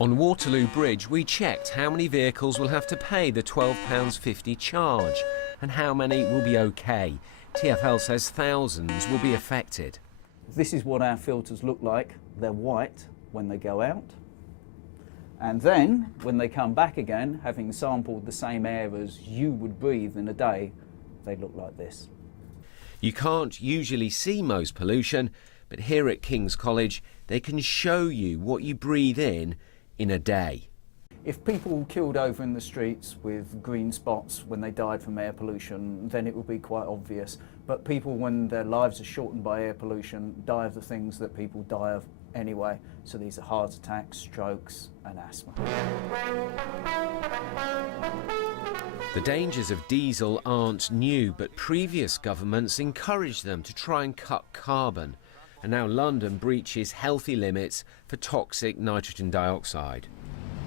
On Waterloo Bridge, we checked how many vehicles will have to pay the £12.50 charge and how many will be OK. TfL says thousands will be affected. This is what our filters look like. They're white when they go out. And then, when they come back again, having sampled the same air as you would breathe in a day, they look like this. You can't usually see most pollution, but here at King's College, they can show you what you breathe in a day. If people killed over in the streets with green spots when they died from air pollution, then it would be quite obvious. But people, when their lives are shortened by air pollution, die of the things that people die of anyway. So these are heart attacks, strokes and asthma. The dangers of diesel aren't new, but previous governments encouraged them to try and cut carbon. And now London breaches healthy limits for toxic nitrogen dioxide.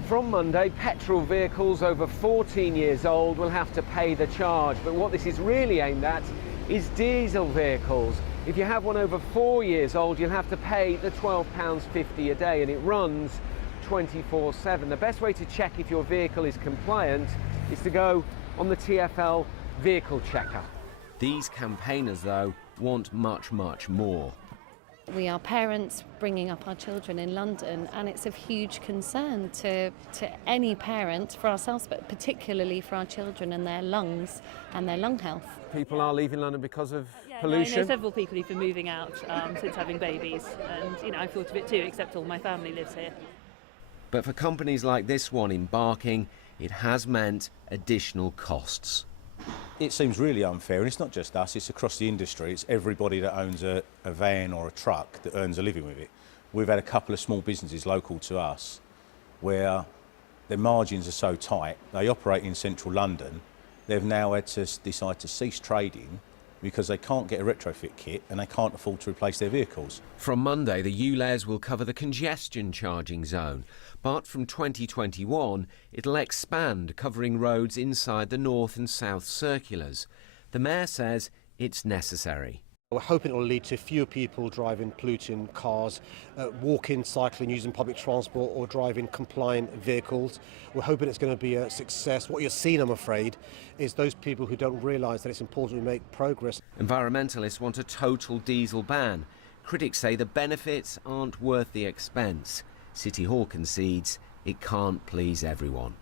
From Monday, petrol vehicles over 14 years old will have to pay the charge, but what this is really aimed at is diesel vehicles. If you have one over 4 years old, you'll have to pay the £12.50 a day, and it runs 24/7. The best way to check if your vehicle is compliant is to go on the TfL vehicle checker. These campaigners, though, want much, much more. We are parents bringing up our children in London, and it's of huge concern to any parent, for ourselves, but particularly for our children and their lungs and their lung health. People are leaving London because of pollution. I know several people who've been moving out since having babies, and I've thought of it too, except all my family lives here. But for companies like this one embarking, it has meant additional costs. It seems really unfair, and it's not just us, it's across the industry. It's everybody that owns a van or a truck that earns a living with it. We've had a couple of small businesses local to us where their margins are so tight, they operate in central London. They've now had to decide to cease trading because they can't get a retrofit kit and they can't afford to replace their vehicles. From Monday, the uLEZ will cover the congestion charging zone, but from 2021, it'll expand, covering roads inside the north and south circulars. The Mayor says it's necessary. We're hoping it will lead to fewer people driving polluting cars, walking, cycling, using public transport or driving compliant vehicles. We're hoping it's going to be a success. What you're seeing, I'm afraid, is those people who don't realise that it's important we make progress. Environmentalists want a total diesel ban. Critics say the benefits aren't worth the expense. City Hall concedes it can't please everyone.